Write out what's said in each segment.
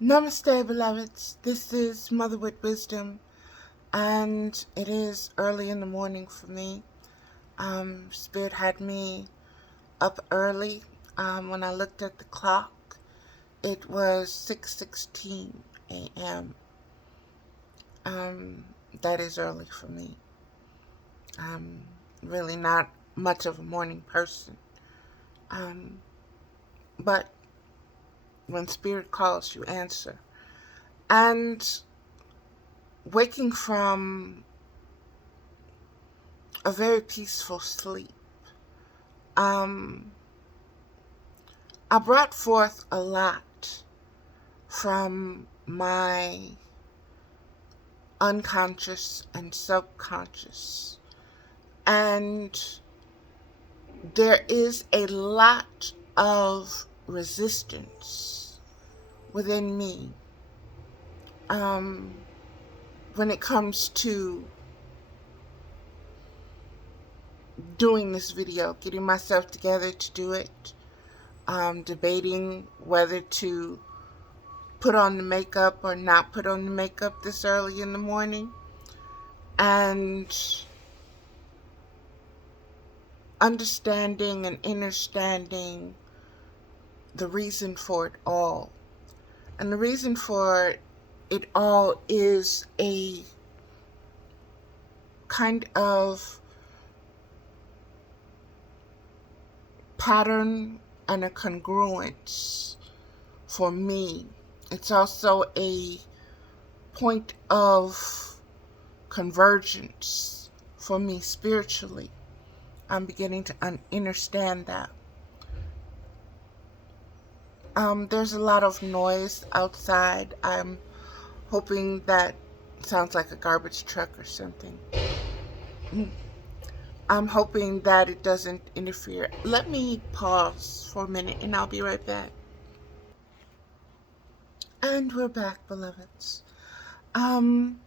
Namaste, beloveds. This is Mother with Wisdom, and it is early in the morning for me. Spirit had me up early. When I looked at the clock, it was 6:16 a.m. That is early for me. I'm really not much of a morning person. Um, but when Spirit calls, you answer. And waking from a very peaceful sleep, um, I brought forth a lot from my unconscious and subconscious. And there is a lot of resistance within me um, when it comes to doing this video, getting myself together to do it, debating whether to put on the makeup or not put on the makeup this early in the morning, and understanding and understanding the reason for it all. And the reason for it all is a kind of pattern and a congruence for me. It's also a point of convergence for me spiritually. I'm beginning to understand that. There's a lot of noise outside. I'm hoping that sounds like a garbage truck or something. I'm hoping that it doesn't interfere. Let me pause for a minute and I'll be right back. And we're back, beloveds. I'm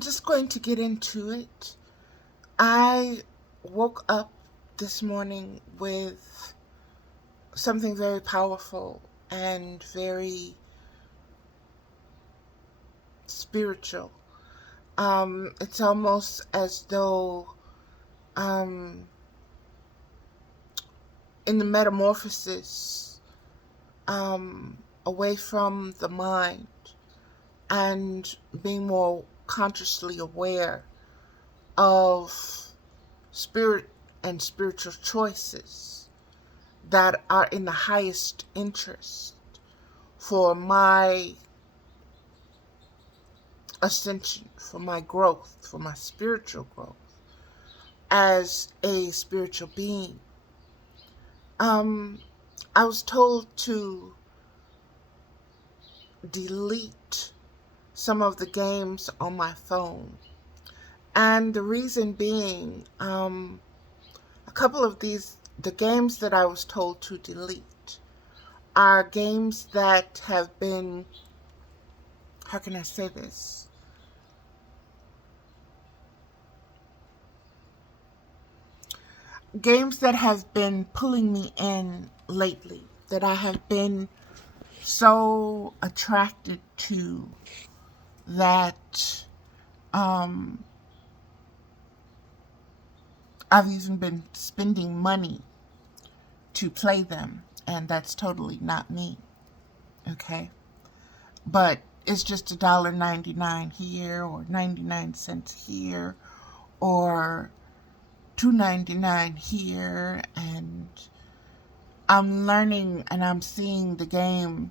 just going to get into it. I woke up this morning with something very powerful and very spiritual. It's almost as though in the metamorphosis, away from the mind and being more consciously aware of spirit and spiritual choices that are in the highest interest for my ascension, for my growth, for my spiritual growth as a spiritual being. I was told to delete some of the games on my phone. And the reason being, a couple of the games that I was told to delete are games that have been, how can I say this? Games that have been pulling me in lately, that I have been so attracted to that I've even been spending money to play them, and that's totally not me, okay? But it's just $1.99 here, or 99 cents here, or $2.99 here, and I'm learning and I'm seeing the game.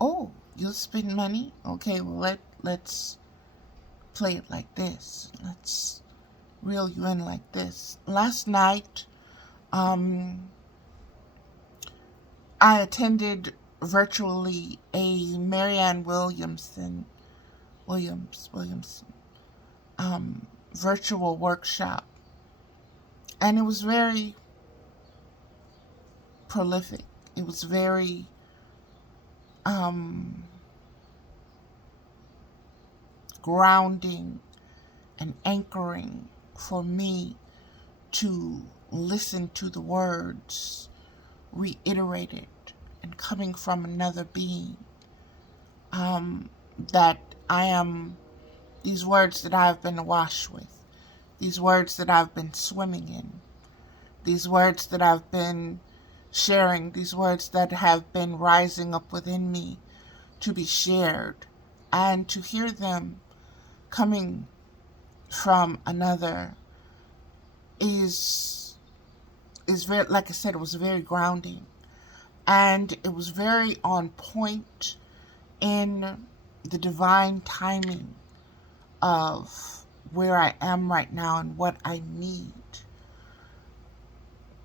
Oh, you'll spend money? Okay, well let's play it like this. Let's reel you in like this. Last night, I attended virtually a Marianne Williamson virtual workshop, and it was very prolific. It was very grounding and anchoring for me to listen to the words reiterated and coming from another being. that I am, these words that I've been washed with, these words that I've been swimming in, these words that I've been sharing, these words that have been rising up within me to be shared, and to hear them coming from another is very, like I said, it was very grounding, and it was very on point in the divine timing of where I am right now and what I need.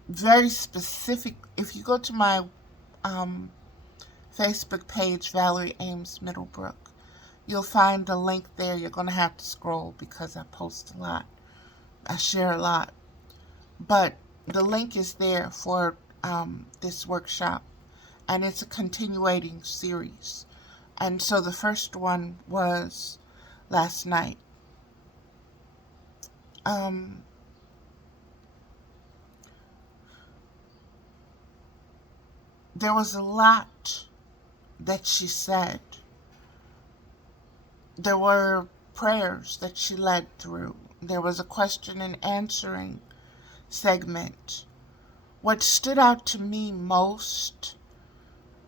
Very specific. If you go to my Facebook page, Valerie Ames Middlebrook, you'll find the link there. You're going to have to scroll because I post a lot. I share a lot. But the link is there for this workshop, and it's a continuating series. And so the first one was last night. There was a lot that she said. There were prayers that she led through. There was a question and answering segment. What stood out to me most,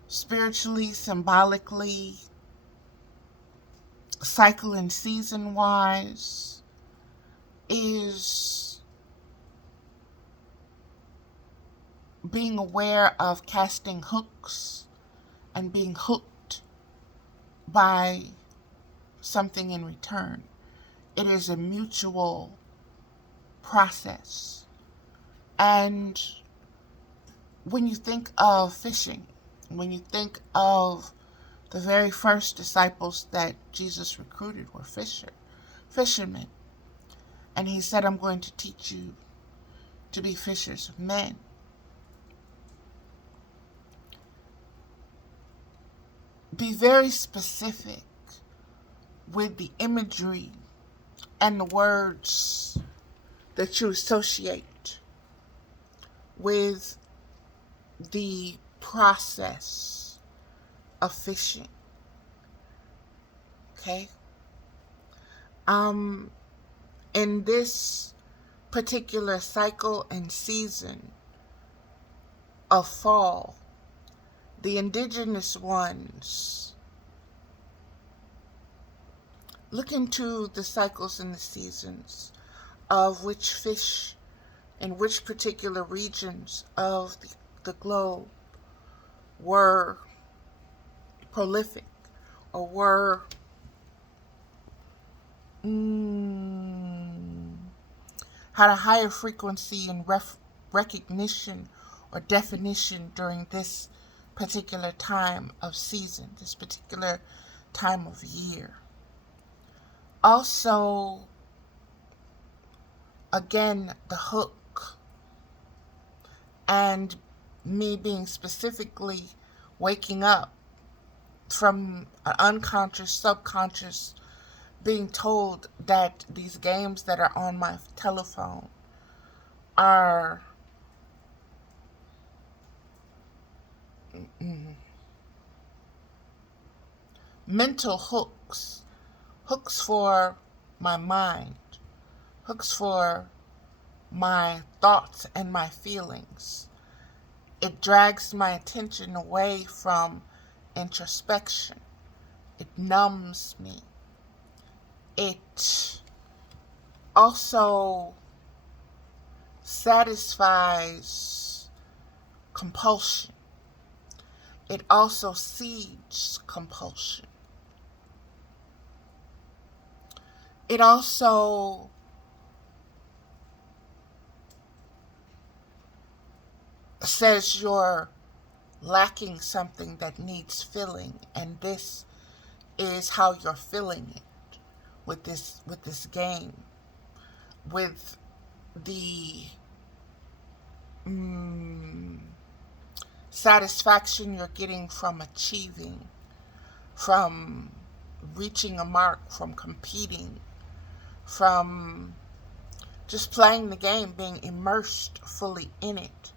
spiritually, symbolically, cycle and season wise, is being aware of casting hooks and being hooked by something in return. It is a mutual process. And when you think of fishing, when you think of the very first disciples that Jesus recruited were fishermen. And he said, I'm going to teach you to be fishers of men. Be very specific with the imagery and the words that you associate with the process of fishing. Okay? In this particular cycle and season of fall, the indigenous ones look into the cycles and the seasons of which fish in which particular regions of the globe were prolific or were had a higher frequency and recognition or definition during this particular time of season, this particular time of year. Also, again, the hook and me being specifically waking up from an unconscious, subconscious, being told that these games that are on my telephone are mental hooks, hooks for my mind, hooks for my thoughts and my feelings. It drags my attention away from introspection. It numbs me. It also satisfies compulsion. It also seeds compulsion. It also says you're lacking something that needs filling, and this is how you're filling it with this game, with the satisfaction you're getting from achieving, from reaching a mark, from competing, from just playing the game, being immersed fully in it.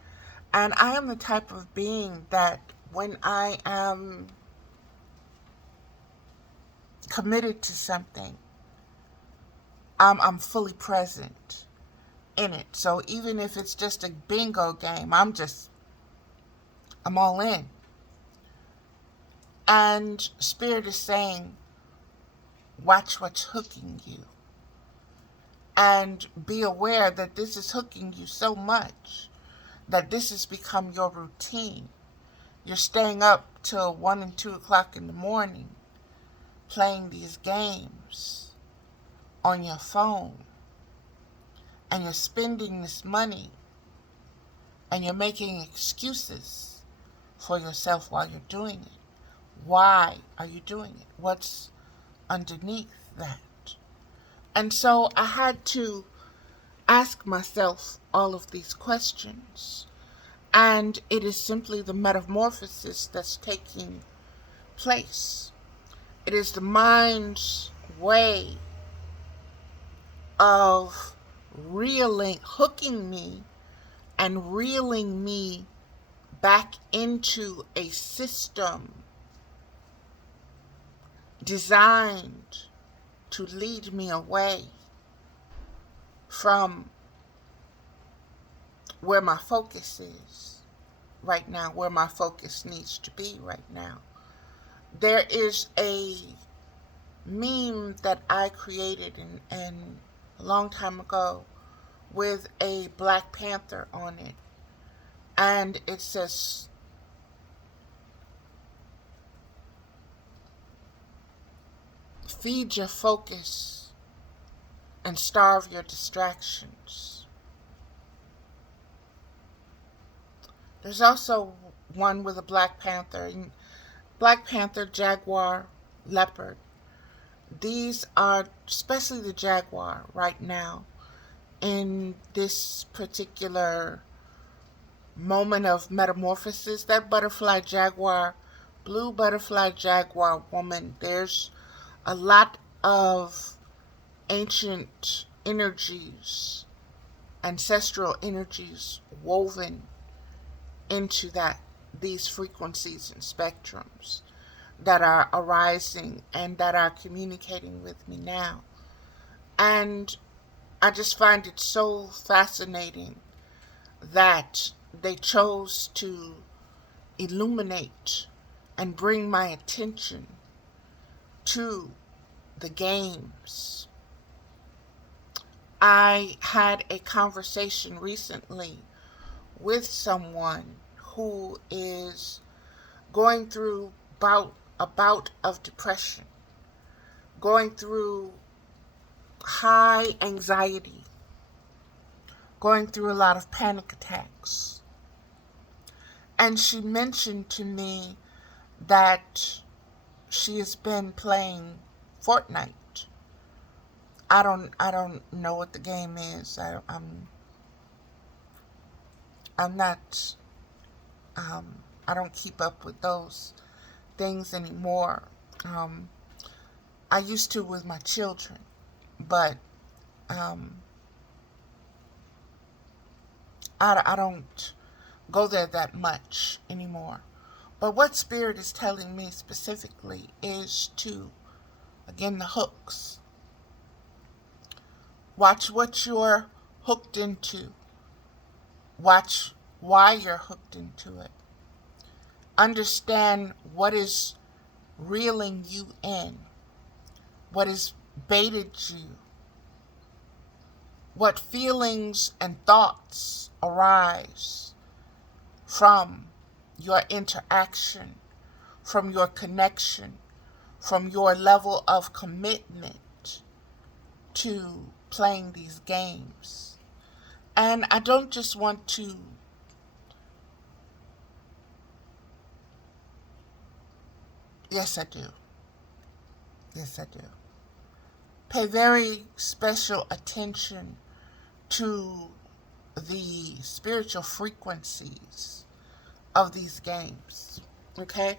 And I am the type of being that when I am committed to something, I'm fully present in it. So even if it's just a bingo game, I'm all in. And Spirit is saying, watch what's hooking you. And be aware that this is hooking you so much that this has become your routine. You're staying up till 1 and 2 o'clock in the morning playing these games on your phone. And you're spending this money. And you're making excuses for yourself while you're doing it. Why are you doing it? What's underneath that? And so I had to ask myself all of these questions. And it is simply the metamorphosis that's taking place. It is the mind's way of hooking me and reeling me back into a system designed to lead me away from where my focus is right now, where my focus needs to be right now. There is a meme that I created in a long time ago with a Black Panther on it. And it says, feed your focus and starve your distractions. There's also one with a Black Panther. Black Panther, jaguar, leopard. These are, especially the jaguar right now, in this particular moment of metamorphosis, that butterfly jaguar, blue butterfly jaguar woman, there's a lot of ancient energies, ancestral energies woven into these frequencies and spectrums that are arising and that are communicating with me now. And I just find it so fascinating that they chose to illuminate and bring my attention to the games. I had a conversation recently with someone who is going through a bout of depression, going through high anxiety, going through a lot of panic attacks. And she mentioned to me that she has been playing Fortnite. I don't know what the game is. I'm not I don't keep up with those things anymore. I used to with my children, but I don't go there that much anymore. But what Spirit is telling me specifically is to, again, the hooks. Watch what you're hooked into. Watch why you're hooked into it. Understand what is reeling you in, what has baited you, what feelings and thoughts arise from your interaction, from your connection, from your level of commitment to playing these games. And I don't just want to yes, I do. Yes, I do. Pay very special attention to the spiritual frequencies of these games. Okay?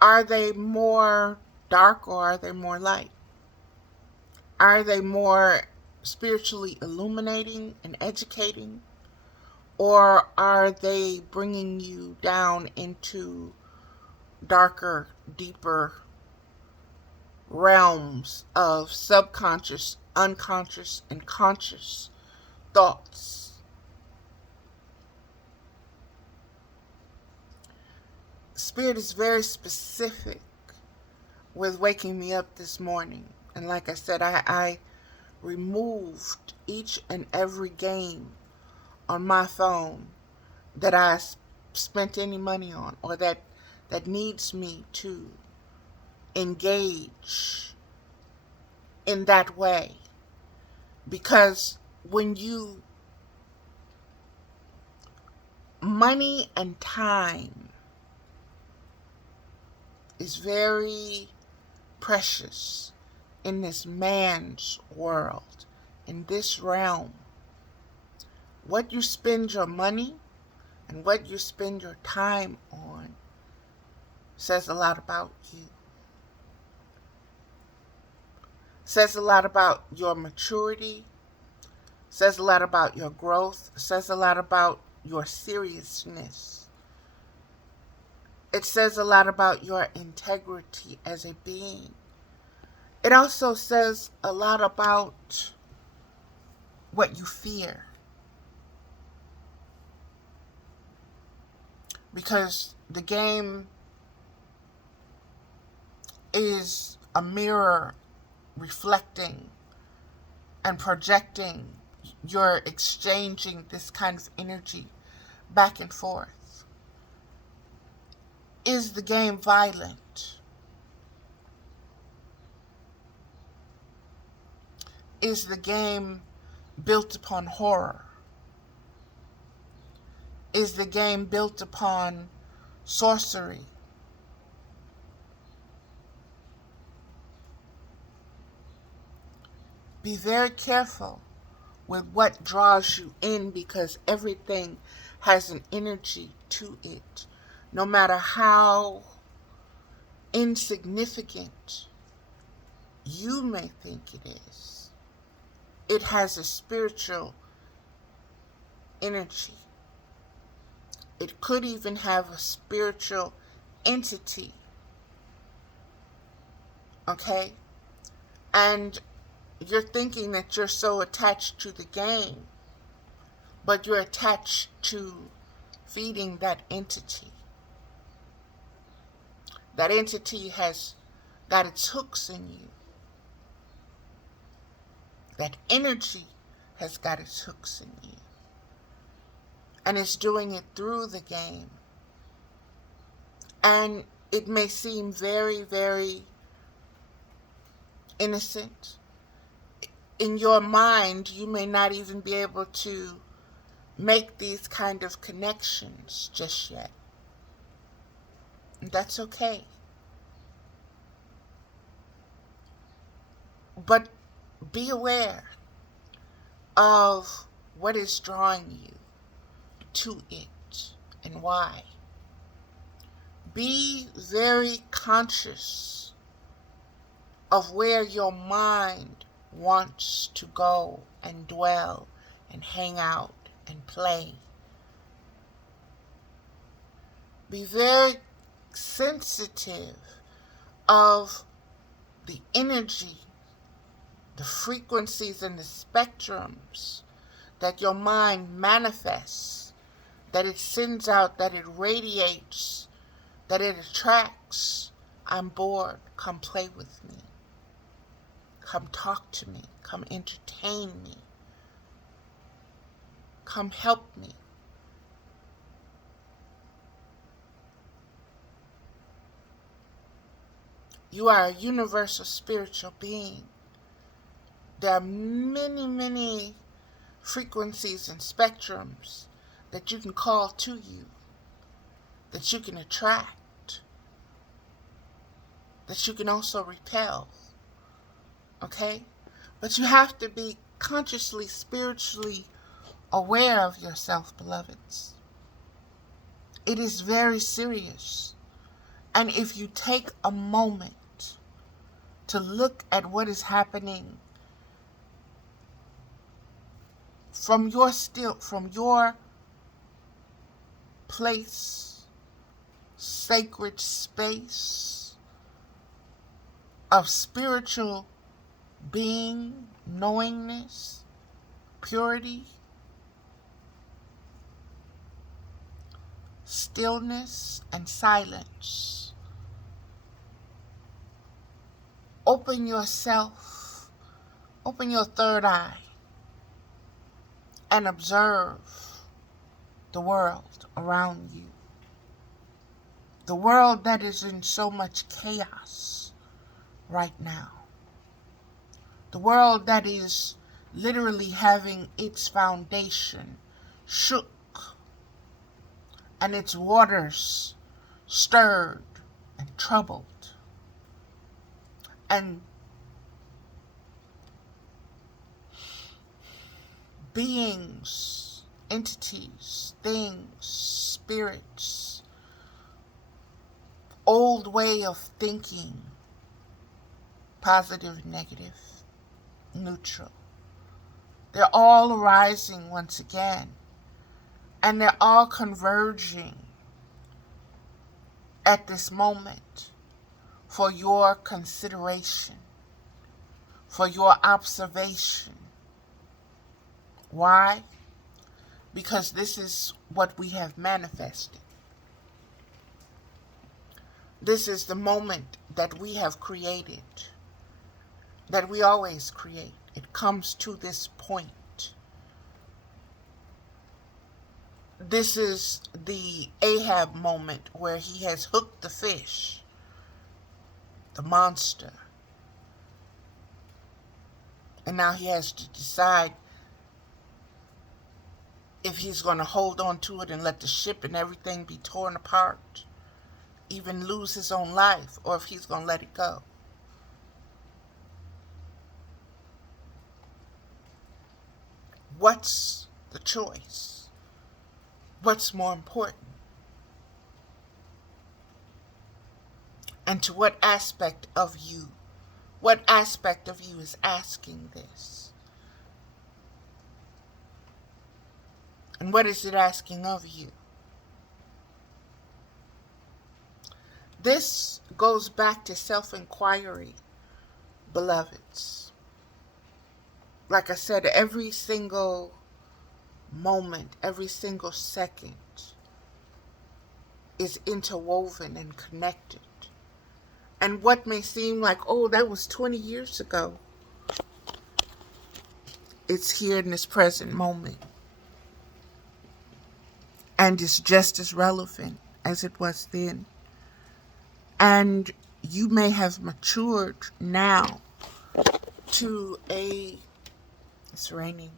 Are they more dark or are they more light? Are they more spiritually illuminating and educating? Or are they bringing you down into darker, deeper realms of subconscious, unconscious, and conscious thoughts. Spirit is very specific with waking me up this morning. And like I said, I removed each and every game on my phone that I spent any money on, or that needs me to engage in that way. Because when money and time is very precious in this man's world, in this realm. What you spend your money and what you spend your time on says a lot about you. Says a lot about your maturity, says a lot about your growth, says a lot about your seriousness. It says a lot about your integrity as a being. It also says a lot about what you fear. Because the game is a mirror reflecting and projecting. You're exchanging this kind of energy back and forth. Is the game violent? Is the game built upon horror? Is the game built upon sorcery? Be very careful with what draws you in, because everything has an energy to it. No matter how insignificant you may think it is, it has a spiritual energy. It could even have a spiritual entity. Okay? And you're thinking that you're so attached to the game, but you're attached to feeding that entity. That entity has got its hooks in you. That energy has got its hooks in you. And it's doing it through the game. And it may seem very, very innocent. In your mind, you may not even be able to make these kind of connections just yet. And that's okay. But be aware of what is drawing you to it and why. Be very conscious of where your mind wants to go and dwell and hang out and play. Be very sensitive of the energy, the frequencies and the spectrums that your mind manifests, that it sends out, that it radiates, that it attracts. I'm bored. Come play with me. Come talk to me. Come entertain me. Come help me. You are a universal spiritual being. There are many, many frequencies and spectrums that you can call to you, that you can attract, that you can also repel. Okay? But you have to be consciously, spiritually aware of yourself, beloveds. It is very serious. And if you take a moment to look at what is happening from your place, sacred space, of spiritual being, knowingness, purity, stillness, and silence. Open yourself, open your third eye, and observe the world around you. The world that is in so much chaos right now. The world that is literally having its foundation shook and its waters stirred and troubled. And beings, entities, things, spirits, old way of thinking, positive, negative, neutral. They're all arising once again, and they're all converging at this moment for your consideration, for your observation. Why? Because this is what we have manifested. This is the moment that we have created, that we always create. It comes to this point. This is the Ahab moment where he has hooked the fish, the monster. And now he has to decide if he's going to hold on to it and let the ship and everything be torn apart, even lose his own life, or if he's going to let it go. What's the choice? What's more important? And to what aspect of you? What aspect of you is asking this? And what is it asking of you? This goes back to self-inquiry, beloveds. Like I said, every single moment, every single second is interwoven and connected. And what may seem like, oh, that was 20 years ago, it's here in this present moment. And it's just as relevant as it was then. And you may have matured now to it's raining.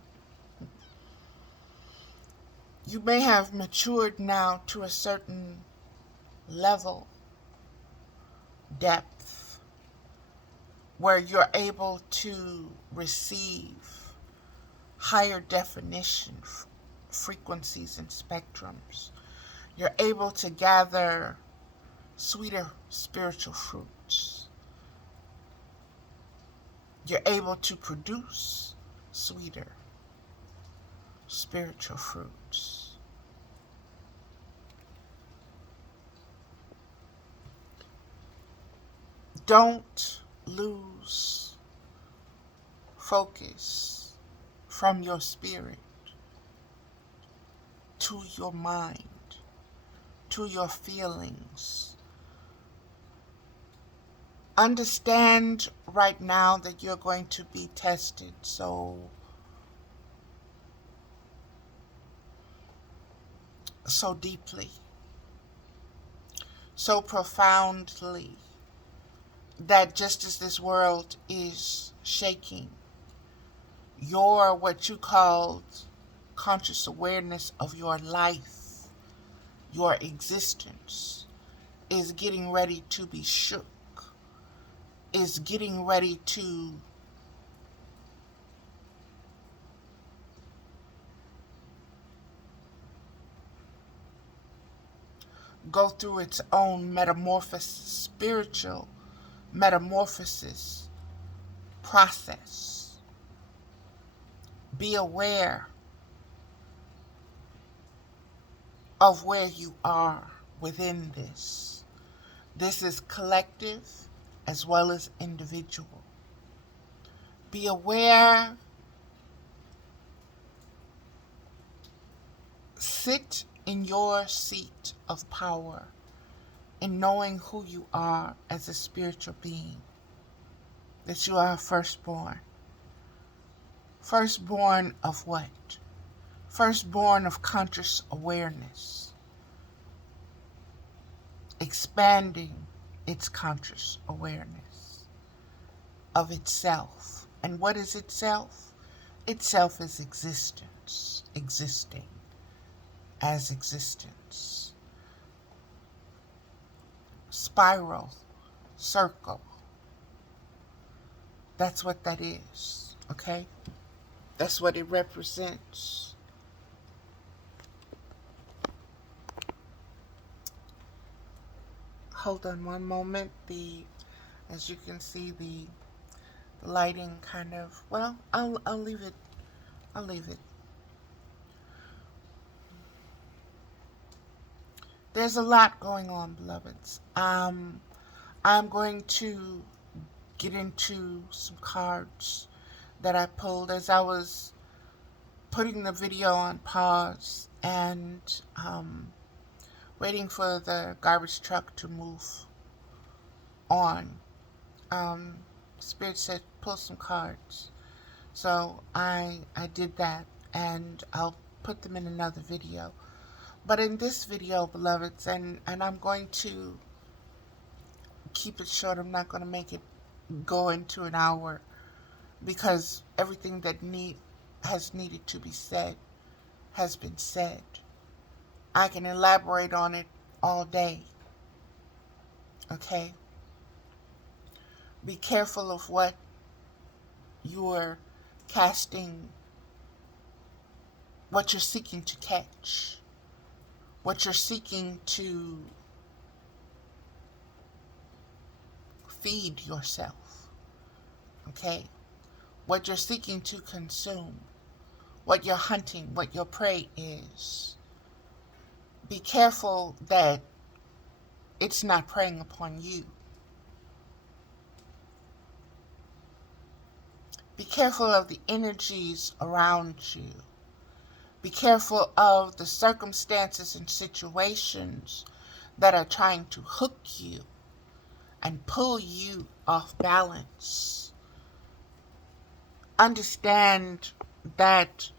You may have matured now to a certain level, depth, where you're able to receive higher definition frequencies and spectrums. You're able to gather sweeter spiritual fruits. You're able to produce sweeter spiritual fruits. Don't lose focus from your spirit to your mind, to your feelings. Understand right now that you're going to be tested so deeply, so profoundly, that just as this world is shaking, your what you called conscious awareness of your life, your existence, is getting ready to be shook, is getting ready to go through its own metamorphosis, spiritual metamorphosis process. Be aware of where you are within this. This is collective, as well as individual. Be aware, sit in your seat of power in knowing who you are as a spiritual being, that you are a firstborn. Firstborn of what? Firstborn of conscious awareness, expanding its conscious awareness of itself. And what is itself? Itself is existence, existing as existence. Spiral, circle. That's what that is, okay? That's what it represents. Hold on one moment. As you can see, the lighting kind of, well, I'll leave it. I'll leave it. There's a lot going on, beloveds. I'm going to get into some cards that I pulled as I was putting the video on pause and waiting for the garbage truck to move on. Spirit said, pull some cards. So I did that, and I'll put them in another video. But in this video, beloveds, and I'm going to keep it short. I'm not going to make it go into an hour, because everything that has needed to be said has been said. I can elaborate on it all day. Okay? Be careful of what you're casting, what you're seeking to catch, what you're seeking to feed yourself. Okay? What you're seeking to consume, what you're hunting, what your prey is. Be careful that it's not preying upon you. Be careful of the energies around you. Be careful of the circumstances and situations that are trying to hook you and pull you off balance. Understand that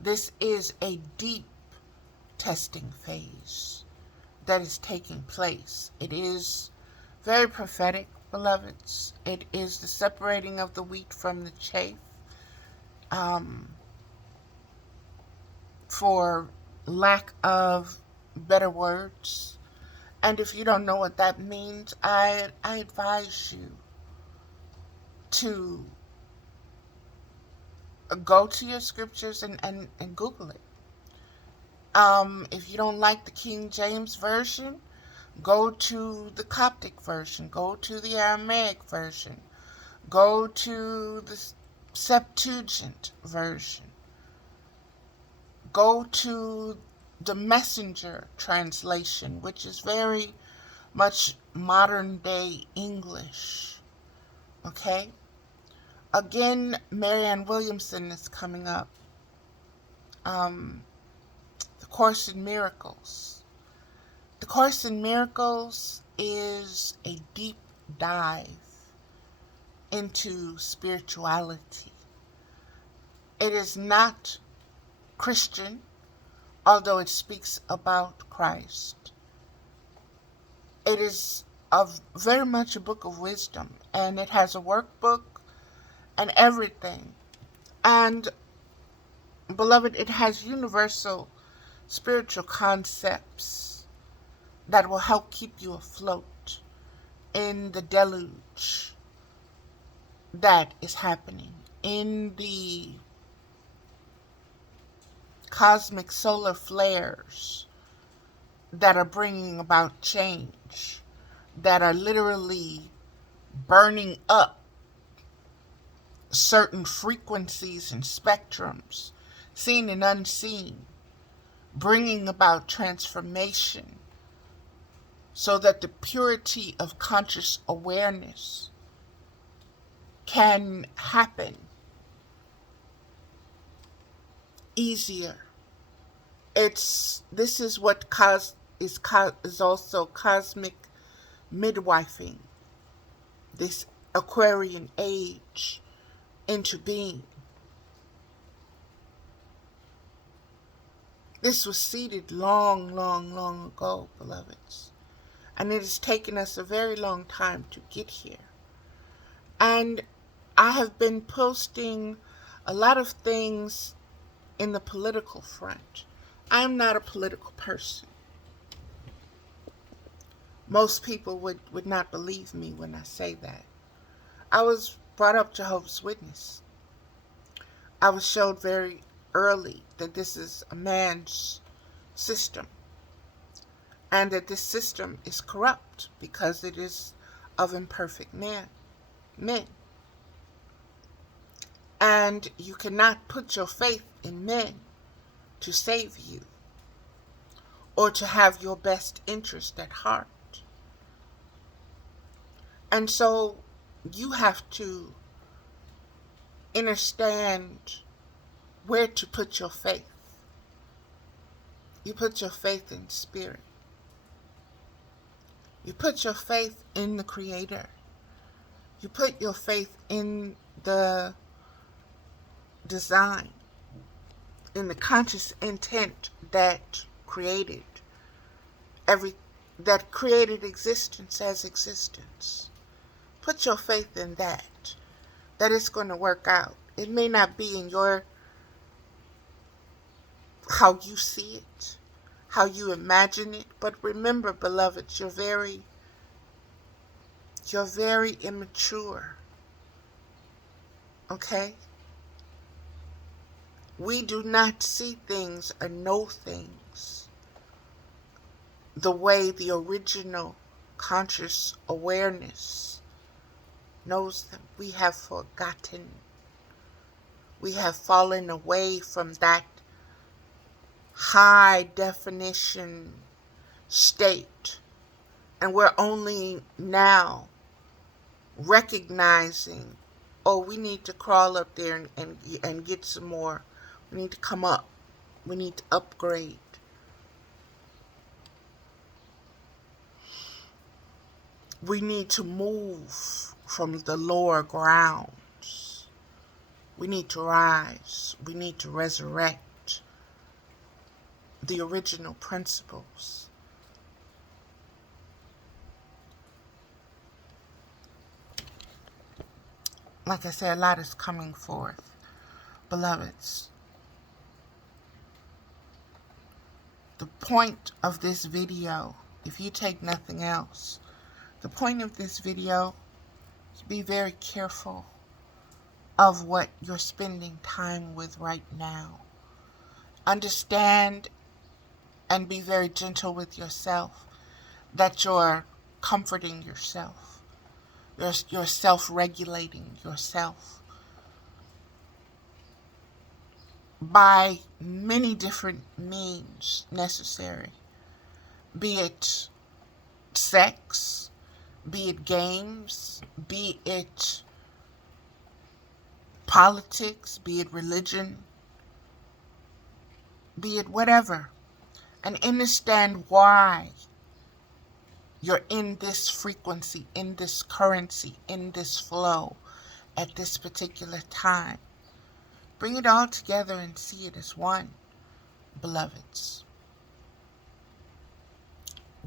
this is a deep testing phase that is taking place. It is very prophetic, beloveds. It is the separating of the wheat from the chaff. For lack of better words. And if you don't know what that means, I advise you to go to your scriptures and Google it. If you don't like the King James Version, go to the Coptic version, go to the Aramaic version, go to the Septuagint version, go to the Messenger translation, which is very much modern day English. Okay? Again, Marianne Williamson is coming up. The Course in Miracles. The Course in Miracles is a deep dive into spirituality. It is not Christian, although it speaks about Christ. It is very much a book of wisdom, and it has a workbook and everything. And, beloved, it has universal spiritual concepts that will help keep you afloat in the deluge that is happening, in the cosmic solar flares that are bringing about change, that are literally burning up certain frequencies and spectrums, seen and unseen, bringing about transformation so that the purity of conscious awareness can happen easier. This is what is also cosmic midwifing this Aquarian age into being. This was seeded long, long, long ago, beloveds. And it has taken us a very long time to get here. And I have been posting a lot of things in the political front. I'm not a political person. Most people would not believe me when I say that. I was brought up Jehovah's Witness. I was showed very early that this is a man's system, and that this system is corrupt because it is of imperfect men. And you cannot put your faith in men to save you or to have your best interest at heart. And so you have to understand where to put your faith. You put your faith in spirit. You put your faith in the Creator. You put your faith in the design, in the conscious intent that created existence as existence. Put your faith in that it's going to work out. It may not be in how you see it, how you imagine it, but remember, beloveds, you're very immature. Okay? We do not see things or know things the way the original conscious awareness knows them. We have forgotten. We have fallen away from that high definition state. And we're only now recognizing, oh, we need to crawl up there and get some more. We need to come up. We need to upgrade. We need to move from the lower grounds. We need to rise. We need to resurrect the original principles. Like I said, a lot is coming forth, beloveds. The point of this video, if you take nothing else, the point of this video is to be very careful of what you're spending time with right now. Understand and be very gentle with yourself that you're comforting yourself. You're self-regulating yourself by many different means necessary, be it sex, be it games, be it politics, be it religion, be it whatever, and understand why you're in this frequency, in this currency, in this flow at this particular time. Bring it all together and see it as one, beloveds.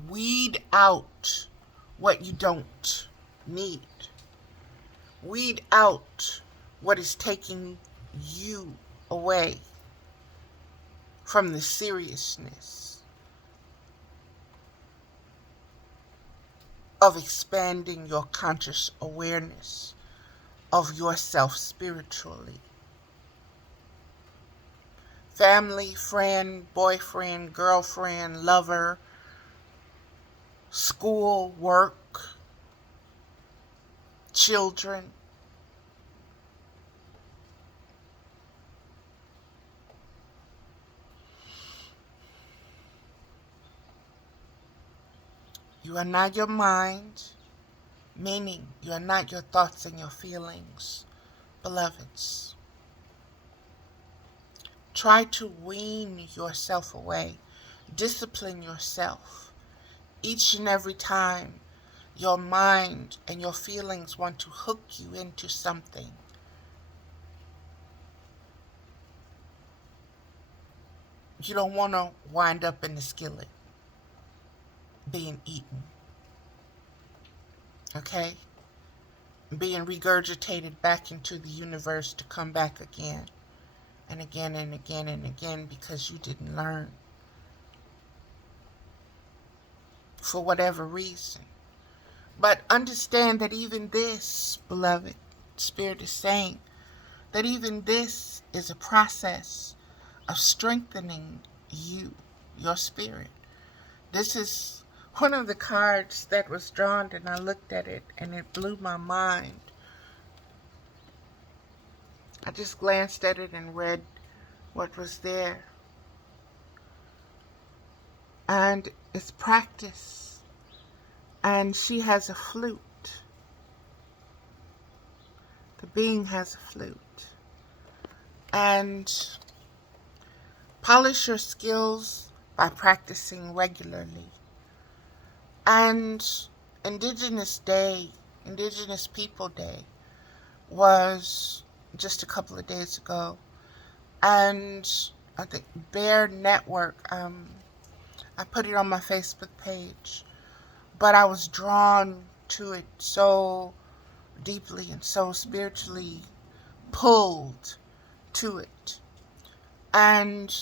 Weed out what you don't need. Weed out what is taking you away from the seriousness of expanding your conscious awareness of yourself spiritually. Family, friend, boyfriend, girlfriend, lover, school, work, children. You are not your mind, meaning you are not your thoughts and your feelings, beloveds. Try to wean yourself away. Discipline yourself. Each and every time your mind and your feelings want to hook you into something, you don't want to wind up in the skillet being eaten. Okay? Being regurgitated back into the universe to come back again and again and again and again because you didn't learn. For whatever reason. But understand that even this, beloved, Spirit is saying that even this is a process of strengthening you, your spirit. This is one of the cards that was drawn, and I looked at it and it blew my mind. I just glanced at it and read what was there. And it's practice. And she has a flute. The being has a flute. And polish your skills by practicing regularly. And Indigenous People Day was just a couple of days ago. And I think Bear Network, I put it on my Facebook page. But I was drawn to it so deeply and so spiritually pulled to it. And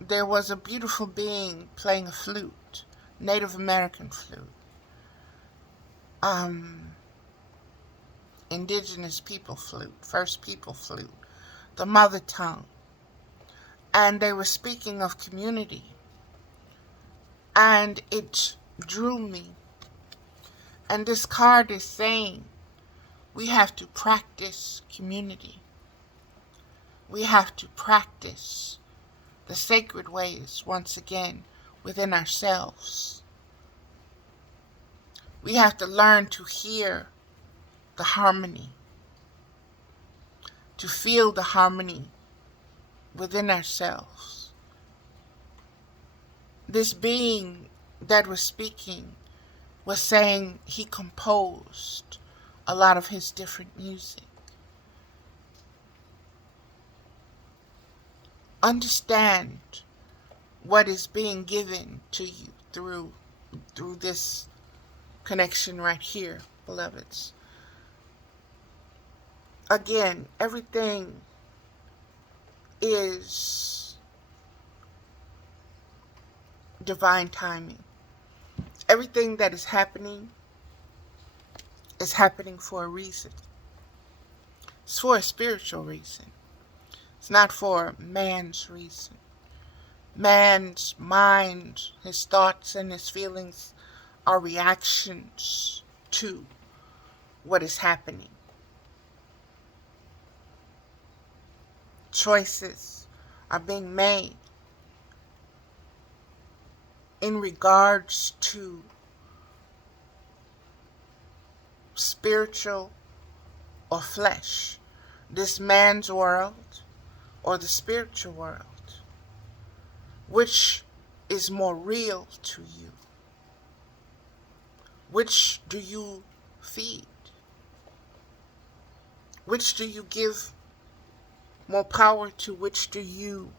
there was a beautiful being playing a flute, Native American flute, Indigenous people flute, First People flute, the mother tongue. And they were speaking of community. And it drew me. And this card is saying we have to practice community. We have to practice the sacred ways once again within ourselves. We have to learn to hear the harmony, to feel the harmony within ourselves. This being that was speaking was saying he composed a lot of his different music. Understand what is being given to you through this connection right here, beloveds. Again, everything is divine timing. Everything that is happening for a reason. It's for a spiritual reason. It's not for man's reason. Man's mind, his thoughts and his feelings are reactions to what is happening. Choices are being made in regards to spiritual or flesh, this man's world or the spiritual world. Which is more real to you? Which do you feed? Which do you give more power to? Which do you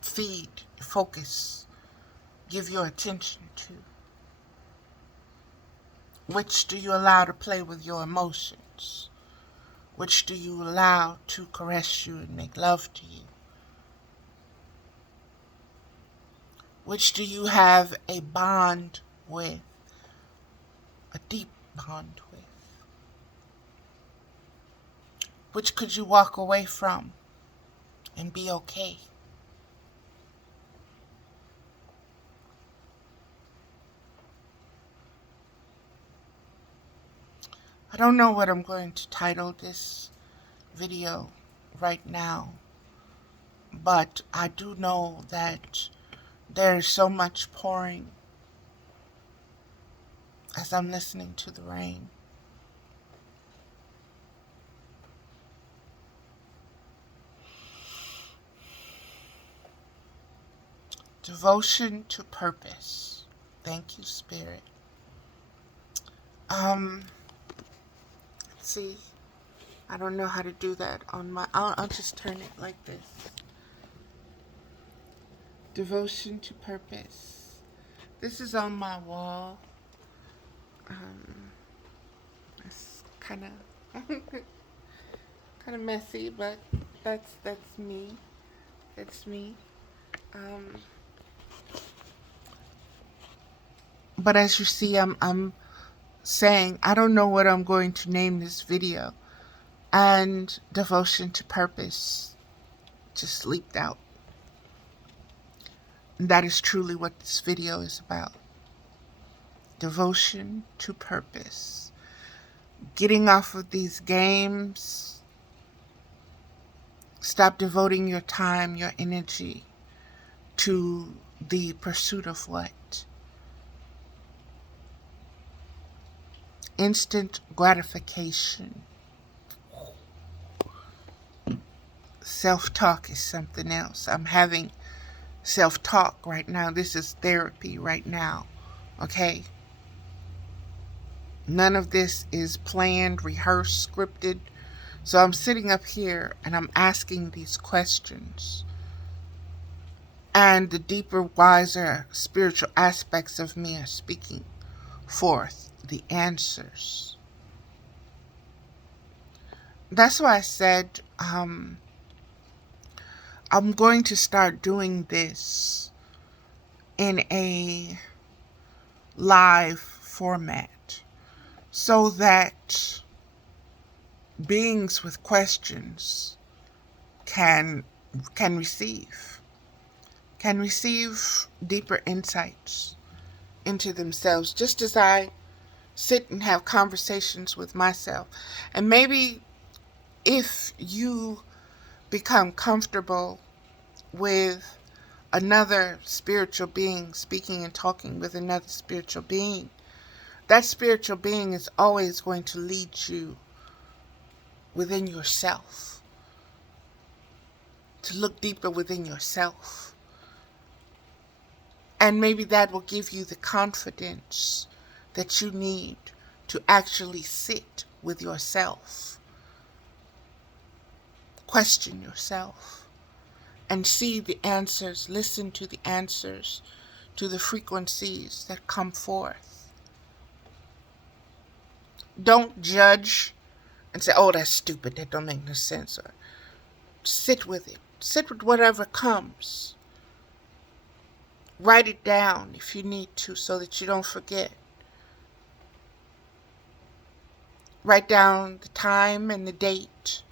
feed, focus, give your attention to? Which do you allow to play with your emotions? Which do you allow to caress you and make love to you? Which do you have a bond with, a deep bond with? Which could you walk away from and be okay? I don't know what I'm going to title this video right now, but I do know that there is so much pouring as I'm listening to the rain. Devotion to purpose. Thank you, Spirit. Let's see. I don't know how to do that on my... I'll just turn it like this. Devotion to purpose. This is on my wall. It's kind of messy, but that's me. That's me. But as you see, I'm saying I don't know what I'm going to name this video, and devotion to purpose just leaped out. And that is truly what this video is about. Devotion to purpose. Getting off of these games. Stop devoting your time, your energy to the pursuit of what? Instant gratification. Self-talk is something else. I'm having self-talk right now. This is therapy right now. Okay? None of this is planned, rehearsed, scripted. So I'm sitting up here and I'm asking these questions. And the deeper, wiser, spiritual aspects of me are speaking forth the answers. That's why I said I'm going to start doing this in a live format so that beings with questions can receive deeper insights into themselves, just as I sit and have conversations with myself. And maybe if you become comfortable with another spiritual being speaking and talking with another spiritual being, that spiritual being is always going to lead you within yourself, to look deeper within yourself. And maybe that will give you the confidence that you need to actually sit with yourself, question yourself, and see the answers, listen to the answers, to the frequencies that come forth. Don't judge and say, oh, that's stupid, that don't make no sense. Or sit with it. Sit with whatever comes. Write it down if you need to so that you don't forget. Write down the time and the date.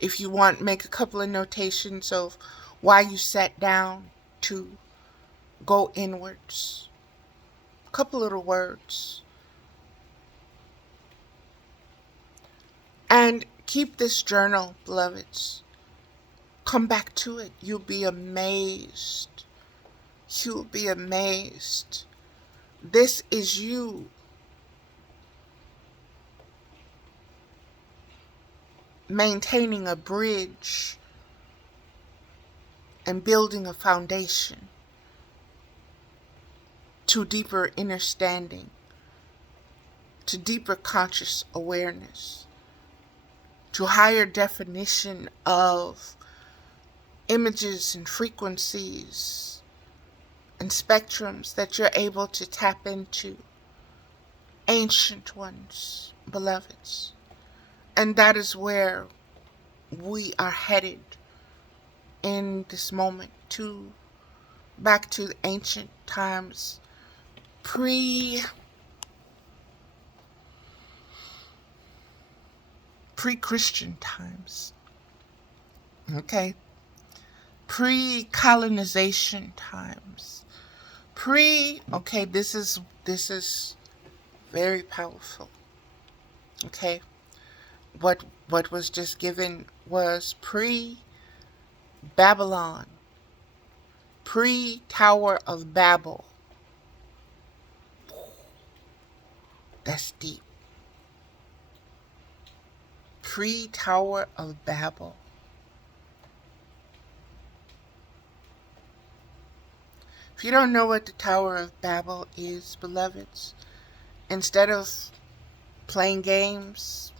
If you want, make a couple of notations of why you sat down to go inwards. A couple little words. And keep this journal, beloveds. Come back to it. You'll be amazed. You'll be amazed. This is you. Maintaining a bridge and building a foundation to deeper understanding, to deeper conscious awareness, to higher definition of images and frequencies and spectrums that you're able to tap into. Ancient ones, beloveds. And that is where we are headed in this moment, back to the ancient times, pre-Christian times. Okay? Pre-colonization times. Okay, this is very powerful. Okay? What was just given was pre-Babylon, pre-Tower of Babel, That's deep. Pre-Tower of Babel. If you don't know what the Tower of Babel is, beloveds, instead of playing games,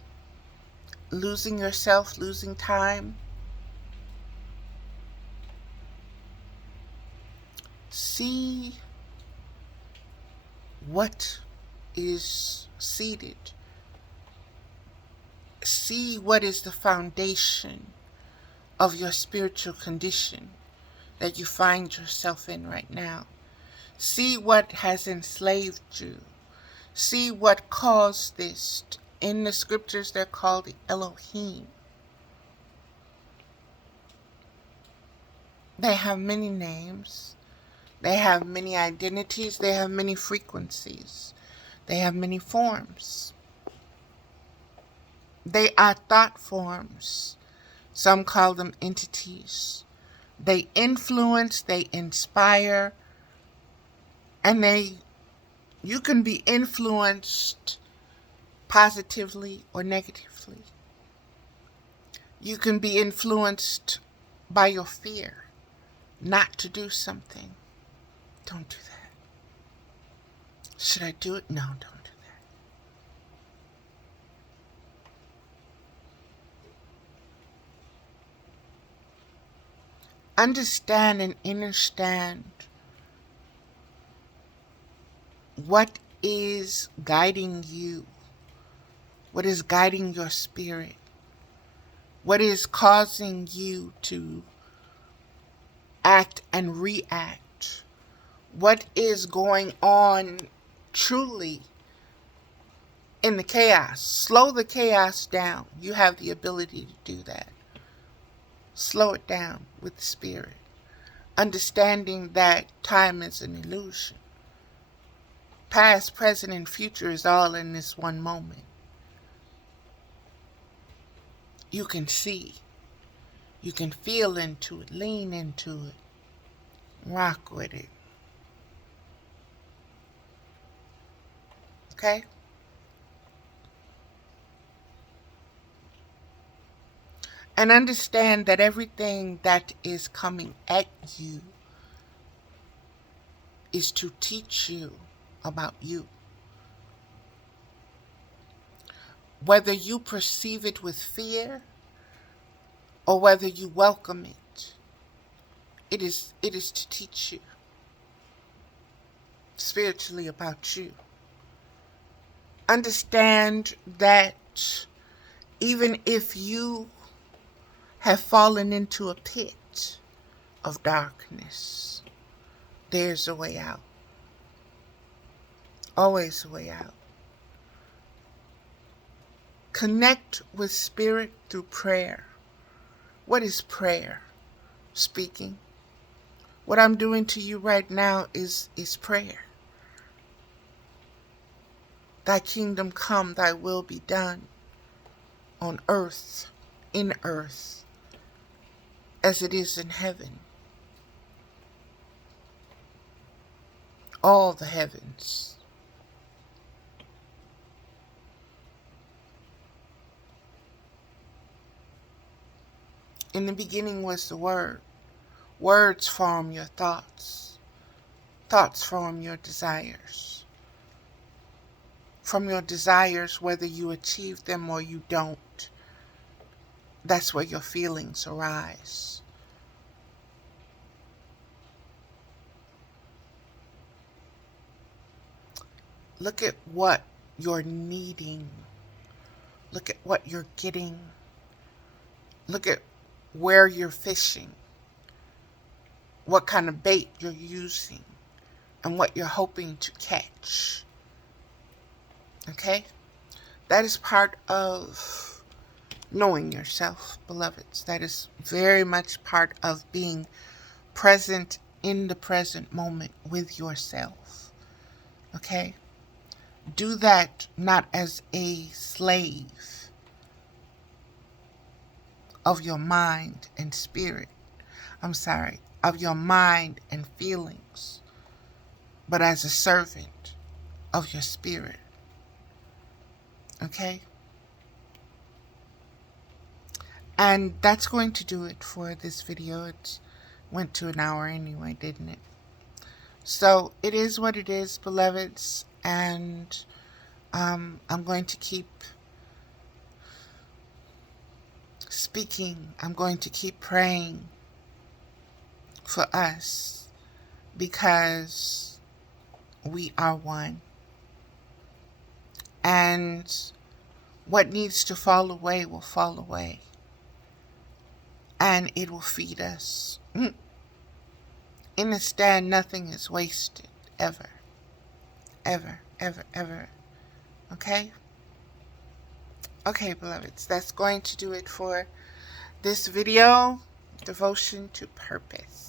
losing yourself, losing time, see what is seated. See what is the foundation of your spiritual condition that you find yourself in right now. See what has enslaved you. See what caused this. In the scriptures, they're called the Elohim. They have many names. They have many identities. They have many frequencies. They have many forms. They are thought forms. Some call them entities. They influence, they inspire, and you can be influenced positively or negatively. You can be influenced by your fear not to do something. Don't do that. Should I do it? No, don't do that. Understand and understand what is guiding you, what is guiding your spirit, what is causing you to act and react, what is going on truly in the chaos. Slow the chaos down. You have the ability to do that. Slow it down with the spirit. Understanding that time is an illusion. Past, present, and future is all in this one moment. You can see. You can feel into it. Lean into it. Rock with it. Okay? And understand that everything that is coming at you is to teach you about you. Whether you perceive it with fear or whether you welcome it, it is to teach you spiritually about you. Understand that even if you have fallen into a pit of darkness, there's a way out. Always a way out. Connect with spirit through prayer. What is prayer? Speaking. What I'm doing to you right now is prayer. Thy kingdom come, thy will be done on earth, in earth, as it is in heaven. All the heavens. In the beginning was the Word. Words form your thoughts. Thoughts form your desires. From your desires, whether you achieve them or you don't, that's where your feelings arise. Look at what you're needing. Look at what you're getting. Look at where you're fishing. What kind of bait you're using. And what you're hoping to catch. Okay? That is part of knowing yourself, beloveds. That is very much part of being present in the present moment with yourself. Okay? Do that not as a slave of your mind and spirit. Of your mind and feelings, but as a servant of your spirit. Okay? And that's going to do it for this video. It went to an hour anyway, didn't it? So it is what it is, beloveds. And I'm going to keep speaking. I'm going to keep praying for us, because we are one. And what needs to fall away will fall away. And it will feed us. In a stand, nothing is wasted. Ever. Ever, ever, ever. Okay? Okay, beloveds. That's going to do it for this video. Devotion to Purpose.